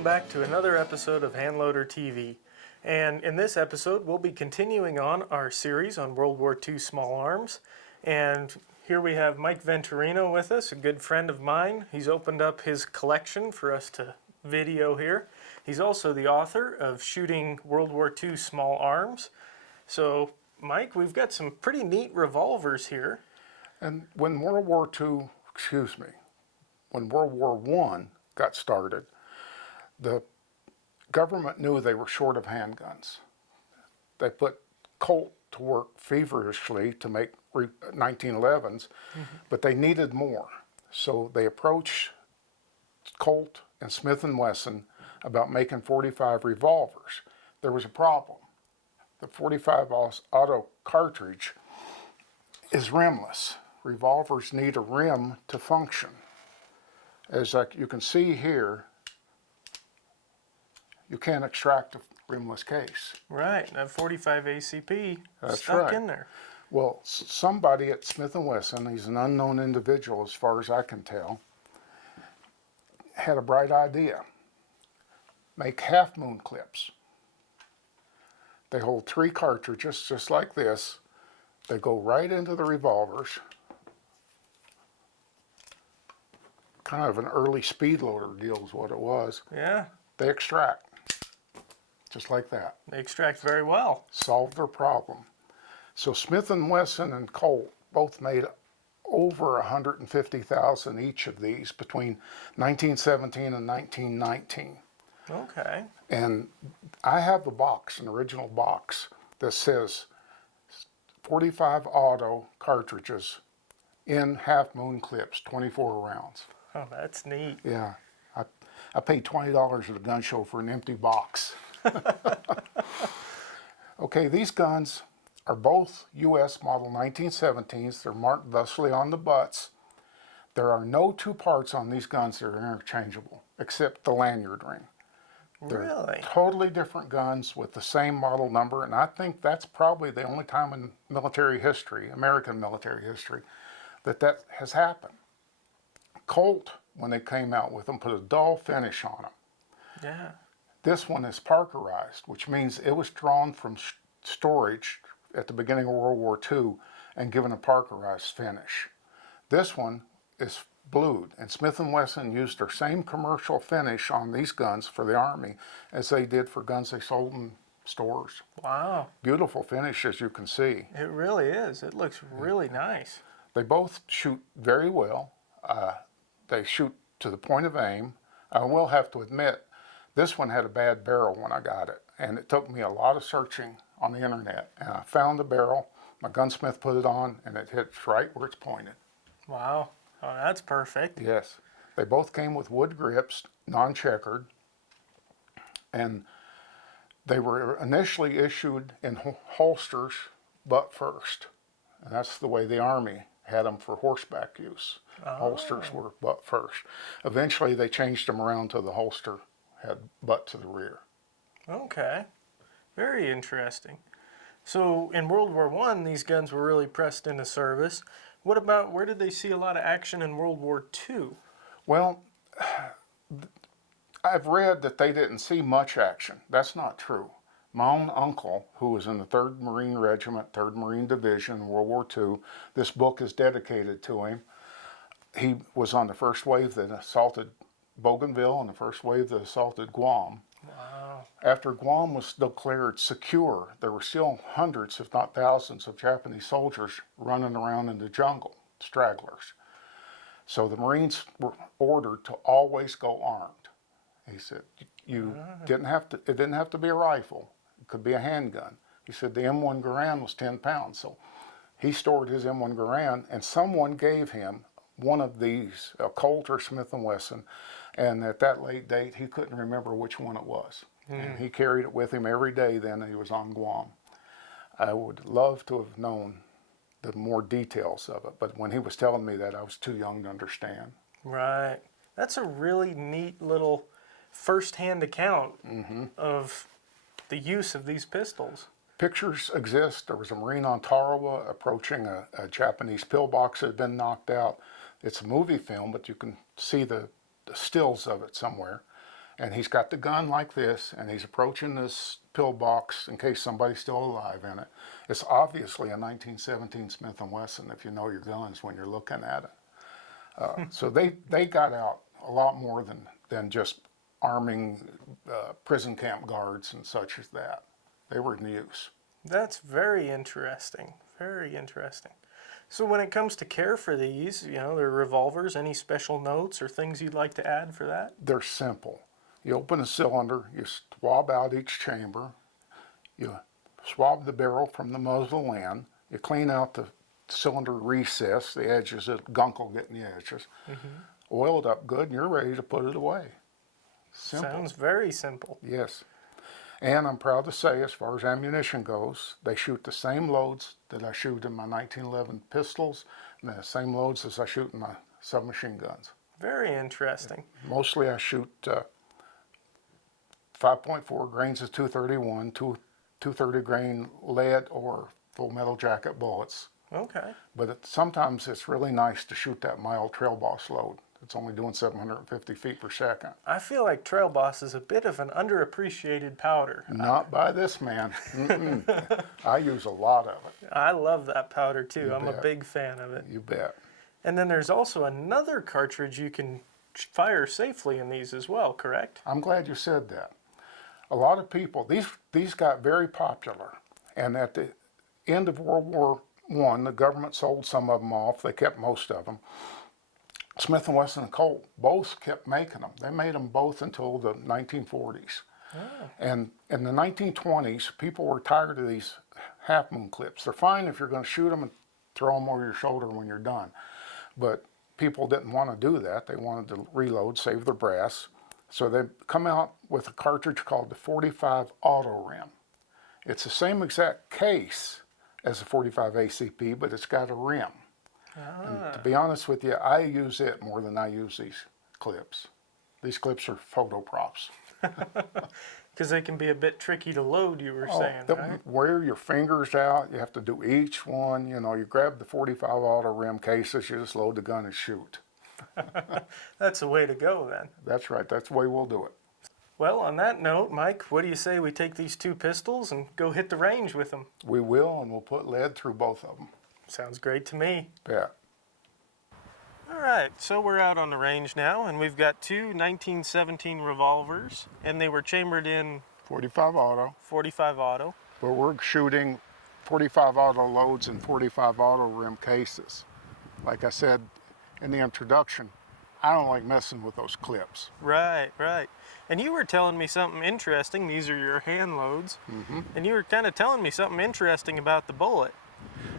Welcome back to another episode of Handloader TV. And in this episode, we'll be continuing on our series on World War II small arms. And here we have Mike Venturino with us, a good friend of mine. He's opened up his collection for us to video here. He's also the author of Shooting World War II Small Arms. So, Mike, we've got some pretty neat revolvers here. And when World War I got started, the government knew they were short of handguns. They put Colt to work feverishly to make 1911s, but they needed more. So they approached Colt and Smith & Wesson about making .45 revolvers. There was a problem. The .45 auto cartridge is rimless. Revolvers need a rim to function. As you can see here, you can't extract a rimless case. Right, that .45 ACP That's stuck right. in there. Well, somebody at Smith & Wesson, he's an unknown individual as far as I can tell, had a bright idea. Make half-moon clips. They hold 3 cartridges just like this. They go right into the revolvers. Kind of an early speed loader deal is what it was. Yeah. They extract, just like that. They extract very well. Solved their problem. So Smith & Wesson and Colt both made over 150,000 each of these between 1917 and 1919. Okay. And I have the box, an original box, that says 45 auto cartridges in half-moon clips, 24 rounds. Oh, that's neat. Yeah, I paid $20 at a gun show for an empty box. Okay, these guns are both U.S. model 1917s. They're marked thusly on the butts. There are no 2 parts on these guns that are interchangeable, except the lanyard ring. They're Really? totally different guns with the same model number, and I think that's probably the only time in military history, American military history, that has happened. Colt, when they came out with them, put a dull finish on them. Yeah. This one is Parkerized, which means it was drawn from storage at the beginning of World War II and given a Parkerized finish. This one is blued, and Smith & Wesson used their same commercial finish on these guns for the Army as they did for guns they sold in stores. Wow. Beautiful finish, as you can see. It really is. It looks really nice. They both shoot very well. They shoot to the point of aim. I will have to admit, this one had a bad barrel when I got it, and it took me a lot of searching on the internet. And I found the barrel, my gunsmith put it on, and it hits right where it's pointed. Wow. Oh, that's perfect. Yes. They both came with wood grips, non-checkered, and they were initially issued in holsters, butt first. And that's the way the Army had them for horseback use. Oh. Holsters were butt first. Eventually they changed them around to the holster had butt to the rear. Okay. Very interesting. So in World War I, these guns were really pressed into service. What about, where did they see a lot of action in World War II? Well, I've read that they didn't see much action. That's not true. My own uncle, who was in the 3rd Marine Regiment, 3rd Marine Division in World War II, this book is dedicated to him. He was on the first wave that assaulted Bougainville and the first wave that assaulted Guam. Wow. After Guam was declared secure, there were still hundreds, if not thousands, of Japanese soldiers running around in the jungle, stragglers. So the Marines were ordered to always go armed. He said, it didn't have to be a rifle. It could be a handgun. He said the M1 Garand was 10 pounds. So he stored his M1 Garand, and someone gave him one of these, a Colt or Smith & Wesson, and at that late date, he couldn't remember which one it was. And he carried it with him every day then he was on Guam. I would love to have known the more details of it, but when he was telling me that, I was too young to understand. Right. That's a really neat little first-hand account of the use of these pistols. Pictures exist. There was a Marine on Tarawa approaching a Japanese pillbox that had been knocked out. It's a movie film, but you can see the stills of it somewhere. And he's got the gun like this, and he's approaching this pillbox in case somebody's still alive in it. It's obviously a 1917 Smith & Wesson if you know your guns when you're looking at it. So they got out a lot more than just arming prison camp guards and such as that. They were in use. That's very interesting. Very interesting. So when it comes to care for these, you know, they're revolvers, any special notes or things you'd like to add for that? They're simple. You open a cylinder, you swab out each chamber, you swab the barrel from the muzzle in, you clean out the cylinder recess, the edges, the gunk will get in the edges, oil it up good, and you're ready to put it away. Simple. Sounds very simple. Yes. And I'm proud to say, as far as ammunition goes, they shoot the same loads that I shoot in my 1911 pistols, and the same loads as I shoot in my submachine guns. Very interesting. Mostly I shoot 5.4 grains of 231, 230 grain lead or full metal jacket bullets. Okay. But sometimes it's really nice to shoot that mild Trail Boss load. It's only doing 750 feet per second. I feel like Trail Boss is a bit of an underappreciated powder. Not by this man. I use a lot of it. I love that powder too. You I'm a bet. big fan of it. You bet. And then there's also another cartridge you can fire safely in these as well, correct? I'm glad you said that. A lot of people, these got very popular, and at the end of World War I, the government sold some of them off. They kept most of them. Smith & Wesson and Colt both kept making them. They made them both until the 1940s. And in the 1920s, people were tired of these half-moon clips. They're fine if you're going to shoot them and throw them over your shoulder when you're done. But people didn't want to do that. They wanted to reload, save their brass. So they come out with a cartridge called the 45 Auto Rim. It's the same exact case as the 45 ACP, but it's got a rim. And to be honest with you, I use it more than I use these clips. These clips are photo props. Because they can be a bit tricky to load, you were saying, right? Wear your fingers out. You have to do each one. You know, you grab the 45 Auto Rim cases, you just load the gun and shoot. That's the way to go then. That's right. That's the way we'll do it. Well, on that note, Mike, what do you say we take these two pistols and go hit the range with them? We will, and we'll put lead through both of them. Sounds great to me. Yeah. All right, so we're out on the range now, and we've got two 1917 revolvers, and they were chambered in 45 Auto. 45 Auto. But we're shooting 45 Auto loads and 45 Auto Rim cases. Like I said in the introduction, I don't like messing with those clips. Right, right. And you were telling me something interesting. These are your hand loads. And you were kind of telling me something interesting about the bullet.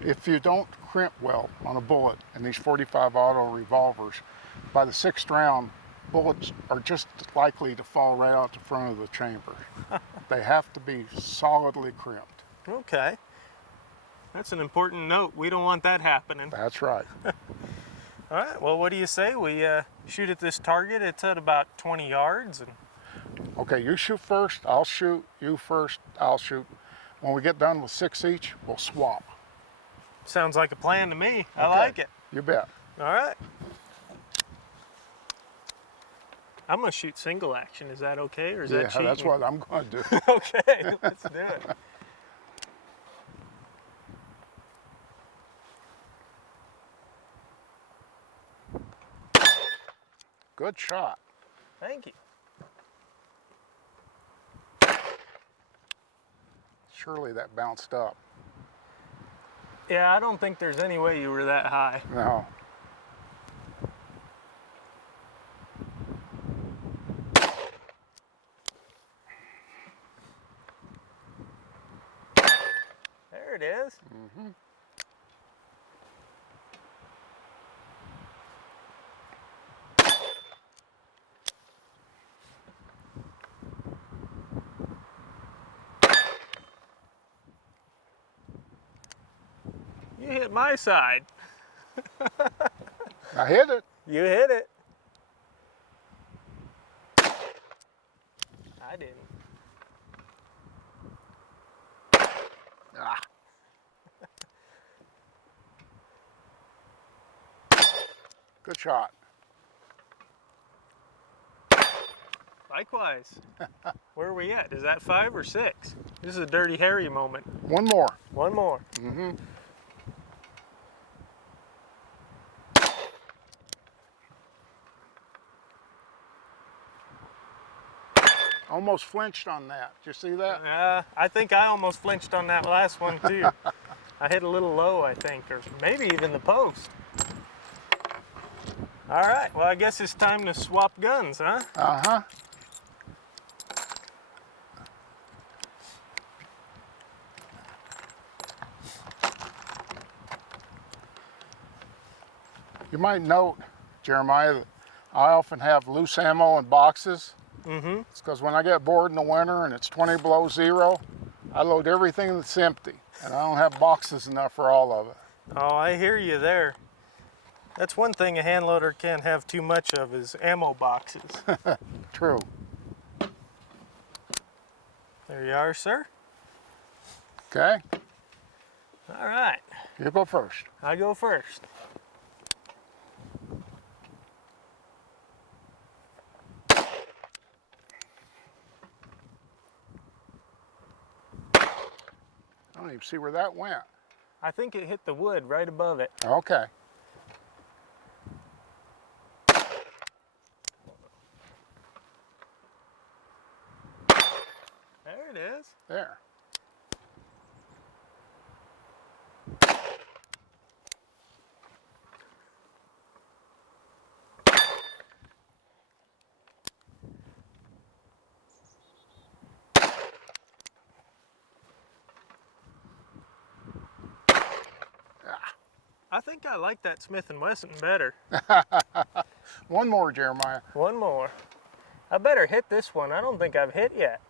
If you don't crimp well on a bullet in these 45 Auto revolvers, by the sixth round, bullets are just likely to fall right out the front of the chamber. They have to be solidly crimped. Okay. That's an important note. We don't want that happening. That's right. All right, well, what do you say? We shoot at this target. It's at about 20 yards. And Okay, you shoot first, I'll shoot, you first, I'll shoot. When we get done with 6 each, we'll swap. sounds like a plan to me. I Okay, like it. You bet. All right. I'm going to shoot single action. Is that okay, or is that cheating? That's what I'm going to do. Okay, let's do it. Good shot. Thank you. Surely that bounced up. Yeah, I don't think there's any way you were that high. No. There it is. You hit my side. I hit it. You hit it. I didn't. Ah. Good shot. Likewise. Where are we at? Is that 5 or 6? This is a Dirty Harry moment. One more. One more. Mm-hmm. Almost flinched on that. Did you see that? I think I almost flinched on that last one too. I hit a little low, I think, or maybe even the post. All right, well, I guess it's time to swap guns, huh? Uh-huh. You might note, Jeremiah, that I often have loose ammo in boxes. Mm-hmm. It's because when I get bored in the winter and it's 20 below zero, I load everything that's empty, and I don't have boxes enough for all of it. Oh, I hear you there. That's one thing a hand loader can't have too much of is ammo boxes. True. There you are, sir. Okay, All right, you go first. I go first. I don't even see where that went. I think it hit the wood right above it. Okay. There it is. There. I think I like that Smith & Wesson better. One more, Jeremiah. One more. I better hit this one. I don't think I've hit yet.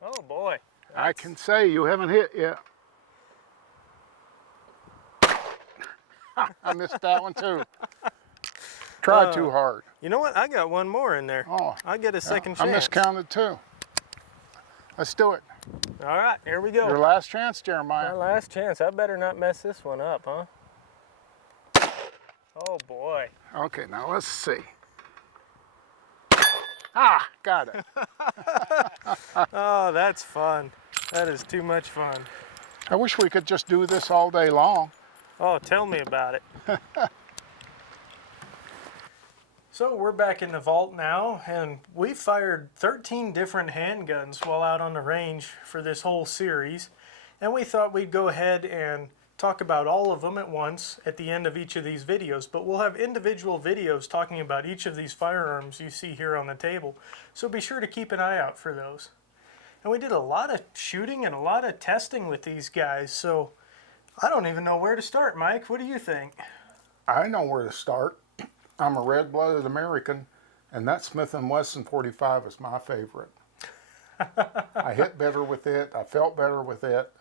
Oh boy. I can say you haven't hit yet. I missed that one too. Tried too hard. You know what? I got one more in there. Oh, I'll get a second I chance. miscounted too. Let's do it. All right, here we go. Your last chance, My Jeremiah. last chance. I better not mess this one up, huh? Oh boy. Okay, now let's see. Ah, got it. Oh, that's fun. That is too much fun. I wish we could just do this all day long. Oh, tell me about it. So we're back in the vault now, and we fired 13 different handguns while out on the range for this whole series. And we thought we'd go ahead and talk about all of them at once at the end of each of these videos. But we'll have individual videos talking about each of these firearms you see here on the table. So be sure to keep an eye out for those. And we did a lot of shooting and a lot of testing with these guys, so I don't even know where to start, Mike. What do you think? I know where to start. I'm a red-blooded American, and that Smith & Wesson 45 is my favorite. I hit better with it. I felt better with it.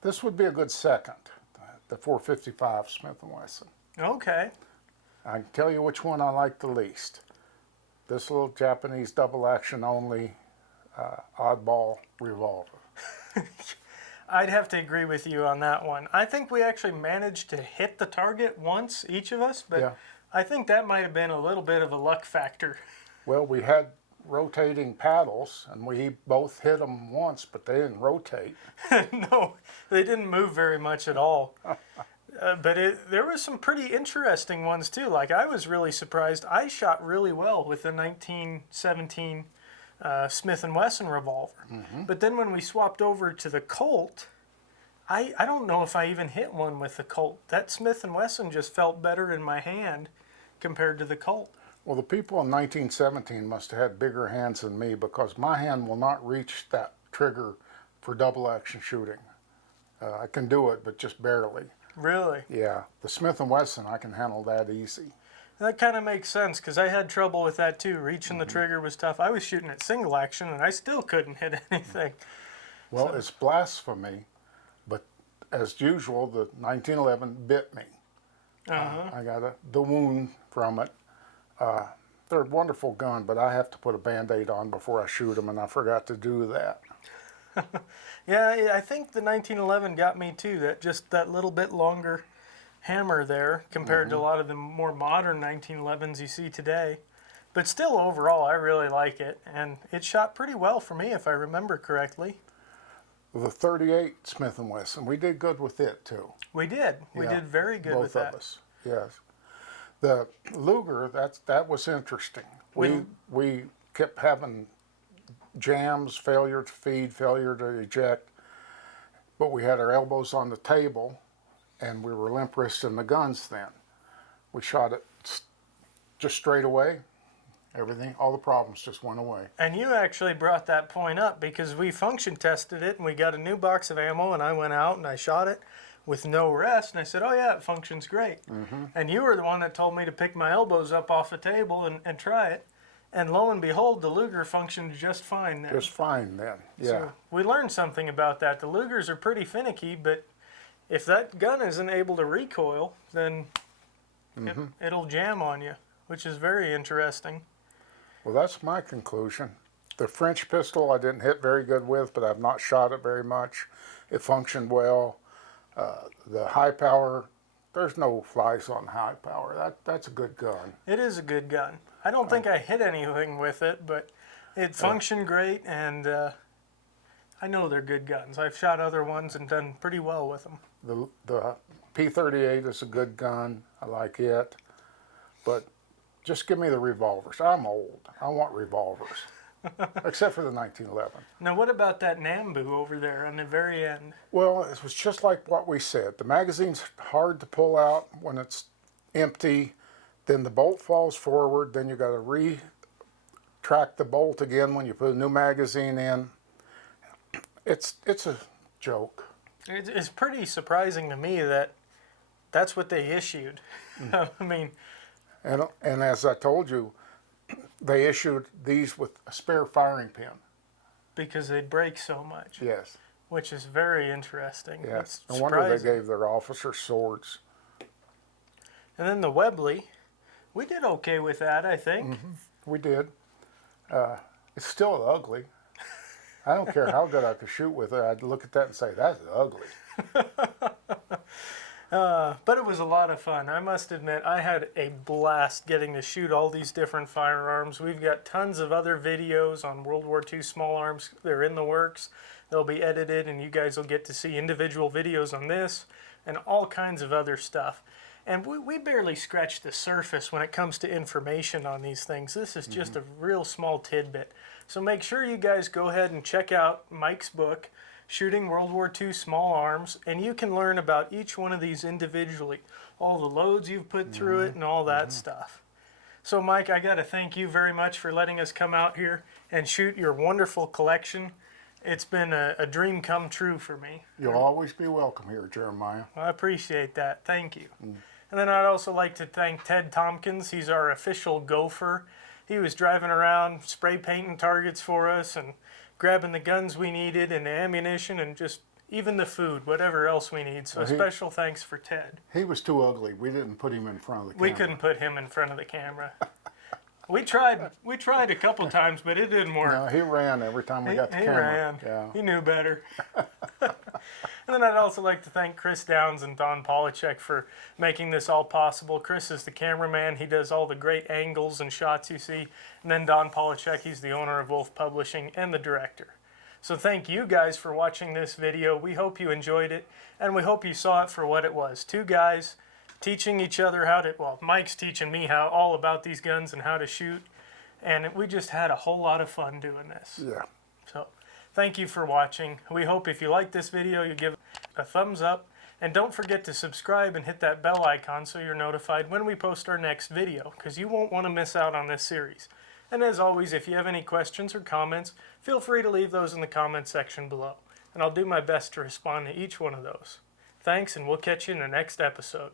This would be a good second, the 455 Smith & Wesson. Okay. I can tell you which one I like the least. This little Japanese double-action only oddball revolver. I'd have to agree with you on that one. I think we actually managed to hit the target once, each of us, but Yeah. I think that might have been a little bit of a luck factor. Well, we had rotating paddles, and we both hit them once, but they didn't rotate. No, they didn't move very much at all. But there were some pretty interesting ones too. Like, I was really surprised. I shot really well with the 1917 Smith & Wesson revolver. Mm-hmm. But then when we swapped over to the Colt, I don't know if I even hit one with the Colt. That Smith & Wesson just felt better in my hand compared to the Colt. Well, the people in 1917 must have had bigger hands than me, because my hand will not reach that trigger for double action shooting. I can do it, but just barely. Really? Yeah, the Smith & Wesson, I can handle that easy. That kind of makes sense, because I had trouble with that too. Reaching the trigger was tough. I was shooting at single action, and I still couldn't hit anything. Well, it's blasphemy, but as usual, the 1911 bit me. I got the wound from it. They're a wonderful gun, but I have to put a Band-Aid on before I shoot them, and I forgot to do that. Yeah, I think the 1911 got me too. That little bit longer hammer there compared to a lot of the more modern 1911s you see today. But still, overall, I really like it, and it shot pretty well for me, if I remember correctly. The 38 Smith & Wesson, we did good with it too. We did. We Yeah, did very good both with that. of us. Yes. The Luger, that was interesting. We kept having jams, failure to feed, failure to eject, but we had our elbows on the table, and we were limp wristing the guns then. We shot it just straight away. Everything, all the problems just went away. And you actually brought that point up because we function tested it and we got a new box of ammo and I went out and I shot it with no rest and I said, oh yeah, it functions great. And you were the one that told me to pick my elbows up off the table and try it. And lo and behold, the Luger functioned just fine then. Just fine then, yeah. So we learned something about that. The Lugers are pretty finicky, but if that gun isn't able to recoil, then it'll jam on you, which is very interesting. Well, that's my conclusion. The French pistol I didn't hit very good with, but I've not shot it very much. It functioned well. The high power, there's no flies on high power. That's a good gun. It is a good gun. I don't think I hit anything with it, but it functioned great, and I know they're good guns. I've shot other ones and done pretty well with them. The P38 is a good gun. I like it. But just give me the revolvers. I'm old. I want revolvers. Except for the 1911. Now, what about that Nambu over there on the very end? Well, it was just like what we said. The magazine's hard to pull out when it's empty. Then the bolt falls forward. Then you got to retract the bolt again when you put a new magazine in. It's a joke. It's pretty surprising to me that that's what they issued. I mean, and as I told you, they issued these with a spare firing pin. because they break so much. Yes. Which is very interesting. Yes. That's No wonder they surprising. gave their officers swords. And then the Webley, we did okay with that, I think. We did. It's still ugly. I don't care how good I could shoot with it. I'd look at that and say, that's ugly. But it was a lot of fun. I must admit, I had a blast getting to shoot all these different firearms. We've got tons of other videos on World War II small arms. They're in the works. They'll be edited, and you guys will get to see individual videos on this and all kinds of other stuff. And we barely scratched the surface when it comes to information on these things. This is just a real small tidbit. So make sure you guys go ahead and check out Mike's book, Shooting World War II Small Arms, and you can learn about each one of these individually, all the loads you've put through it and all that stuff. So Mike, I got to thank you very much for letting us come out here and shoot your wonderful collection. It's been a dream come true for me. You'll always be welcome here, Jeremiah. Well, I appreciate that. Thank you. And then I'd also like to thank Ted Tompkins. He's our official gopher. He was driving around spray painting targets for us and grabbing the guns we needed and the ammunition and just even the food, whatever else we need. So a special thanks for Ted. He was too ugly. We didn't put him in front of the camera. We couldn't put him in front of the camera. We tried a couple times, but it didn't work. No, he ran every time we got the He camera. ran. Yeah. He knew better. And then I'd also like to thank Chris Downs and Don Polachek for making this all possible. Chris is the cameraman. He does all the great angles and shots you see. And then Don Polachek, he's the owner of Wolf Publishing and the director. So thank you guys for watching this video. We hope you enjoyed it, and we hope you saw it for what it was. Two guys teaching each other how to, well, Mike's teaching me all about these guns and how to shoot. And we just had a whole lot of fun doing this. Yeah. So thank you for watching. We hope if you like this video, you give it a thumbs up. And don't forget to subscribe and hit that bell icon so you're notified when we post our next video, because you won't want to miss out on this series. And as always, if you have any questions or comments, feel free to leave those in the comments section below. And I'll do my best to respond to each one of those. Thanks, and we'll catch you in the next episode.